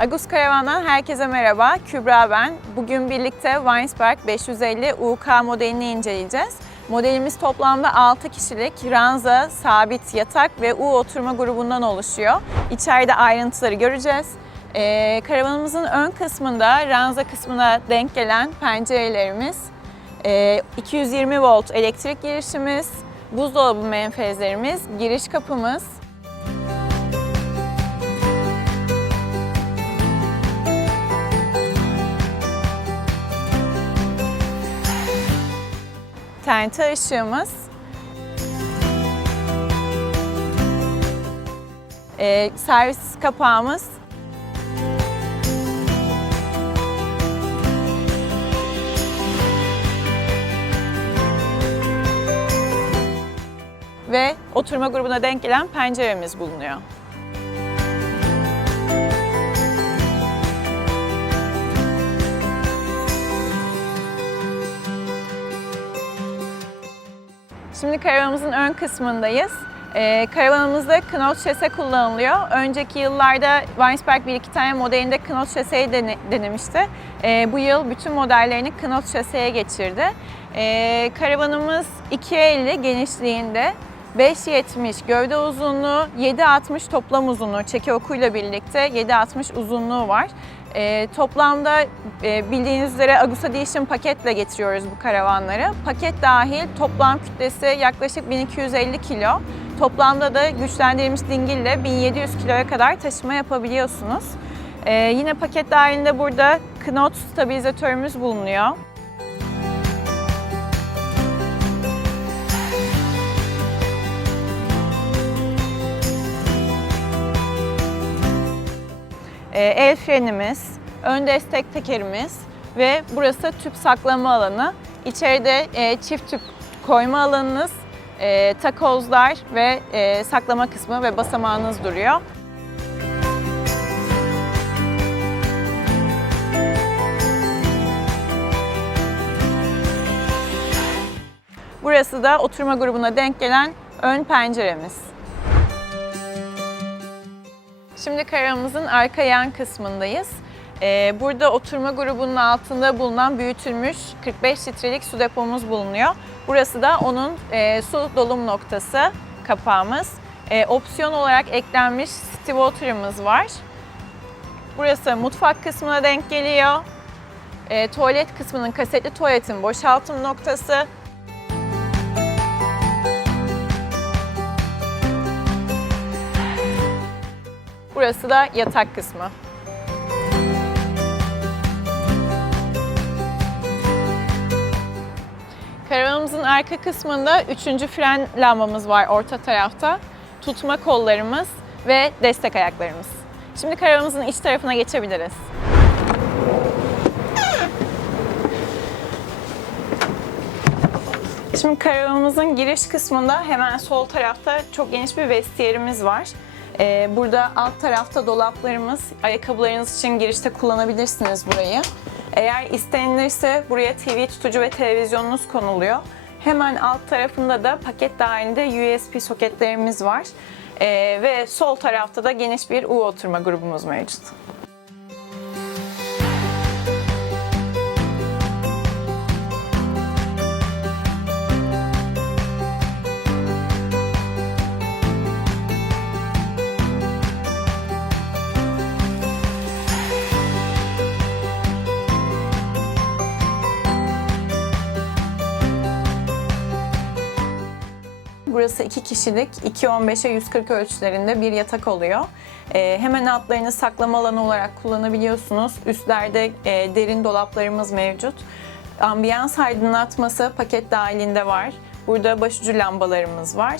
Agus Karavan'dan herkese merhaba. Kübra ben. Bugün birlikte Weinsberg 550 UK modelini inceleyeceğiz. Modelimiz toplamda 6 kişilik ranza, sabit yatak ve U oturma grubundan oluşuyor. İçeride ayrıntıları göreceğiz. Ee, karavanımızın ön kısmında ranza kısmına denk gelen pencerelerimiz, ee, 220 volt elektrik girişimiz, buzdolabı menfezlerimiz, giriş kapımız, TNT ışığımız, ee, servis kapağımız, ve oturma grubuna denk gelen penceremiz bulunuyor. Şimdi karavanımızın ön kısmındayız. Ee, karavanımızda Knot şase kullanılıyor. Önceki yıllarda Weinsberg bir iki tane modelinde Knot şaseyi dene- denemişti. Ee, bu yıl bütün modellerini Knot şaseye geçirdi. Ee, karavanımız 2.50 genişliğinde, 5.70 gövde uzunluğu, 7.60 toplam uzunluğu, çeki okuyla birlikte 7.60 uzunluğu var. Ee, toplamda e, bildiğiniz üzere Agusta Edition paketle getiriyoruz bu karavanları. Paket dahil toplam kütlesi yaklaşık 1250 kilo. Toplamda da güçlendirilmiş dingille 1700 kiloya kadar taşıma yapabiliyorsunuz. Ee, yine paket dahilinde burada Knot stabilizatörümüz bulunuyor. El frenimiz, ön destek tekerimiz ve burası tüp saklama alanı. İçeride e, çift tüp koyma alanınız, e, takozlar ve e, saklama kısmı ve basamağınız duruyor. Burası da oturma grubuna denk gelen ön penceremiz. Şimdi karavanımızın arka yan kısmındayız. Ee, burada oturma grubunun altında bulunan büyütülmüş 45 litrelik su depomuz bulunuyor. Burası da onun e, su dolum noktası kapağımız. E, opsiyon olarak eklenmiş city water'ımız var. Burası mutfak kısmına denk geliyor. E, tuvalet kısmının kasetli tuvaletin boşaltım noktası. Burası da yatak kısmı. Karavanımızın arka kısmında üçüncü fren lambamız var orta tarafta. Tutma kollarımız ve destek ayaklarımız. Şimdi karavanımızın iç tarafına geçebiliriz. Şimdi karavanımızın giriş kısmında hemen sol tarafta çok geniş bir vestiyerimiz var. Ee, burada alt tarafta dolaplarımız, ayakkabılarınız için girişte kullanabilirsiniz burayı. Eğer istenilirse buraya TV tutucu ve televizyonunuz konuluyor. Hemen alt tarafında da paket dahilinde USB soketlerimiz var. Ee, ve sol tarafta da geniş bir U oturma grubumuz mevcut. Burası iki kişilik 2.15'e 140 ölçülerinde bir yatak oluyor. Ee, hemen altlarını saklama alanı olarak kullanabiliyorsunuz. Üstlerde e, derin dolaplarımız mevcut. Ambiyans aydınlatması paket dahilinde var. Burada başucu lambalarımız var.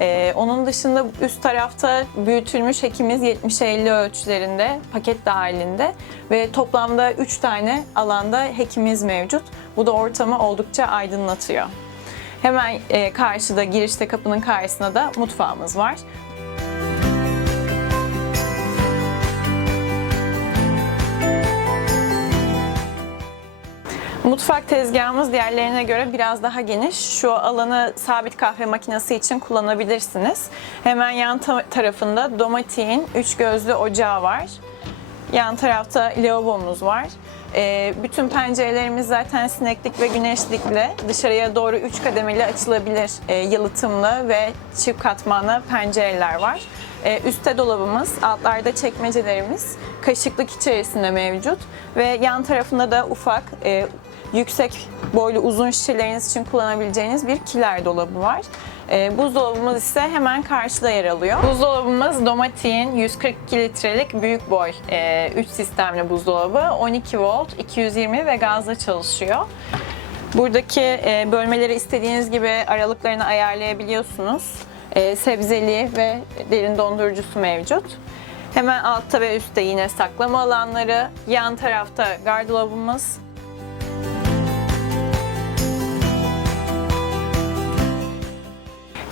Ee, onun dışında üst tarafta büyütülmüş hekimiz 70-50 ölçülerinde paket dahilinde ve toplamda 3 tane alanda hekimiz mevcut. Bu da ortamı oldukça aydınlatıyor. Hemen e, karşıda girişte kapının karşısında da mutfağımız var. Mutfak tezgahımız diğerlerine göre biraz daha geniş. Şu alanı sabit kahve makinesi için kullanabilirsiniz. Hemen yan ta- tarafında Domatik'in üç gözlü ocağı var. Yan tarafta lavabomuz var. Ee, bütün pencerelerimiz zaten sineklik ve güneşlikli. Dışarıya doğru üç kademeli açılabilir e, yalıtımlı ve çift katmanlı pencereler var. Ee, üstte dolabımız, altlarda çekmecelerimiz kaşıklık içerisinde mevcut. Ve yan tarafında da ufak, e, yüksek boylu uzun şişeleriniz için kullanabileceğiniz bir kiler dolabı var. E, buzdolabımız ise hemen karşıda yer alıyor. Buzdolabımız Domatik'in 142 litrelik büyük boy 3 sistemli buzdolabı. 12 volt, 220 ve gazla çalışıyor. Buradaki e, bölmeleri istediğiniz gibi aralıklarını ayarlayabiliyorsunuz. E, sebzeli ve derin dondurucusu mevcut. Hemen altta ve üstte yine saklama alanları. Yan tarafta gardırobumuz.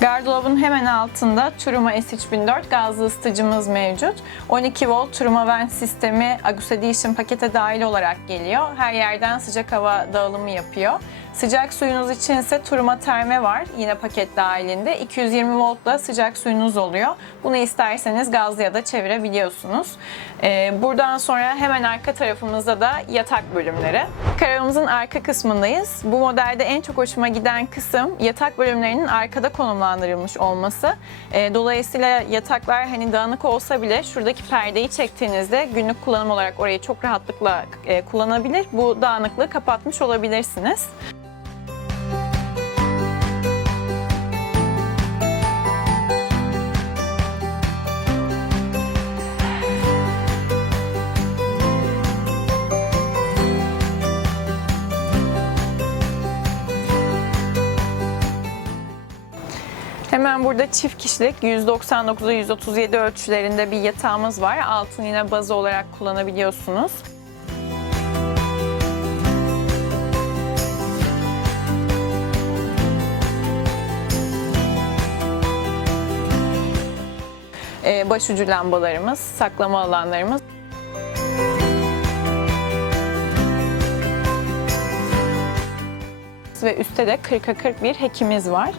Gardırobun hemen altında Turuma S3004 gazlı ısıtıcımız mevcut. 12 volt Turuma Vent sistemi Agus Edition pakete dahil olarak geliyor. Her yerden sıcak hava dağılımı yapıyor. Sıcak suyunuz için ise Turuma Terme var. Yine paket dahilinde. 220 voltla sıcak suyunuz oluyor. Bunu isterseniz gazlı ya da çevirebiliyorsunuz. Ee, buradan sonra hemen arka tarafımızda da yatak bölümleri. Karavamızın arka kısmındayız. Bu modelde en çok hoşuma giden kısım yatak bölümlerinin arkada konumlandırılmış olması. Ee, dolayısıyla yataklar hani dağınık olsa bile şuradaki perdeyi çektiğinizde günlük kullanım olarak orayı çok rahatlıkla e, kullanabilir. Bu dağınıklığı kapatmış olabilirsiniz. Hemen burada çift kişilik 199'a 137 ölçülerinde bir yatağımız var. Altını yine bazı olarak kullanabiliyorsunuz. Ee, başucu lambalarımız, saklama alanlarımız. Ve üstte de 40'a 40 bir hekimiz var.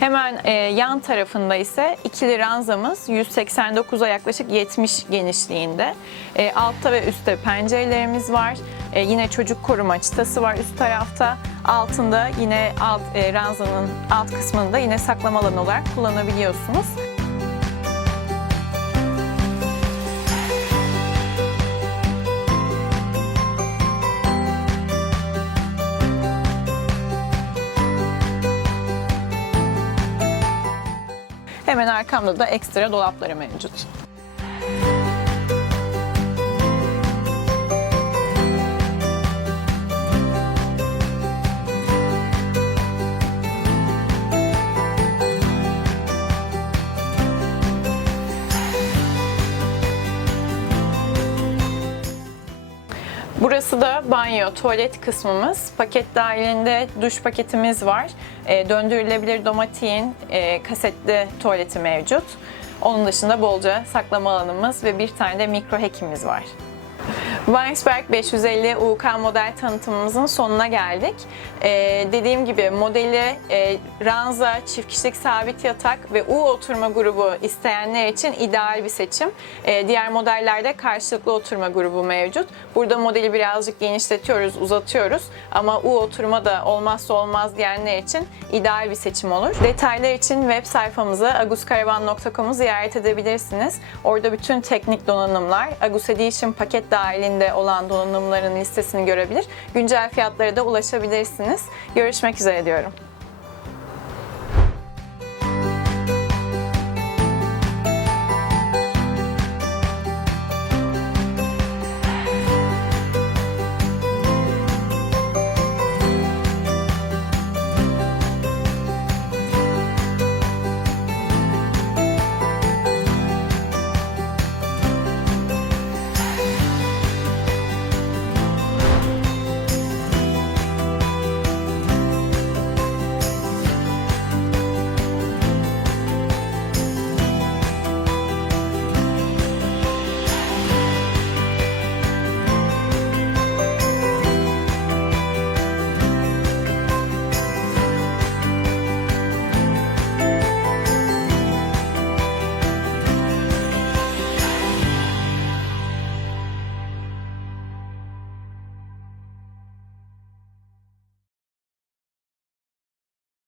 Hemen e, yan tarafında ise ikili ranzamız 189'a yaklaşık 70 genişliğinde. E, altta ve üstte pencerelerimiz var. E, yine çocuk koruma çıtası var üst tarafta. Altında yine alt e, ranzanın alt kısmında yine saklama alanı olarak kullanabiliyorsunuz. Hemen arkamda da ekstra dolapları mevcut. Burası da banyo, tuvalet kısmımız. Paket dahilinde duş paketimiz var. E, döndürülebilir domatein e, kasetli tuvaleti mevcut. Onun dışında bolca saklama alanımız ve bir tane de mikro hekimiz var. Weinsberg 550 UK model tanıtımımızın sonuna geldik. Ee, dediğim gibi modeli e, ranza, çift kişilik sabit yatak ve U oturma grubu isteyenler için ideal bir seçim. Ee, diğer modellerde karşılıklı oturma grubu mevcut. Burada modeli birazcık genişletiyoruz, uzatıyoruz ama U oturma da olmazsa olmaz diyenler için ideal bir seçim olur. Detaylar için web sayfamızı aguskaravan.com'u ziyaret edebilirsiniz. Orada bütün teknik donanımlar, Agus Edition paket dahilinde olan donanımların listesini görebilir. Güncel fiyatlara da ulaşabilirsiniz. Görüşmek üzere diyorum.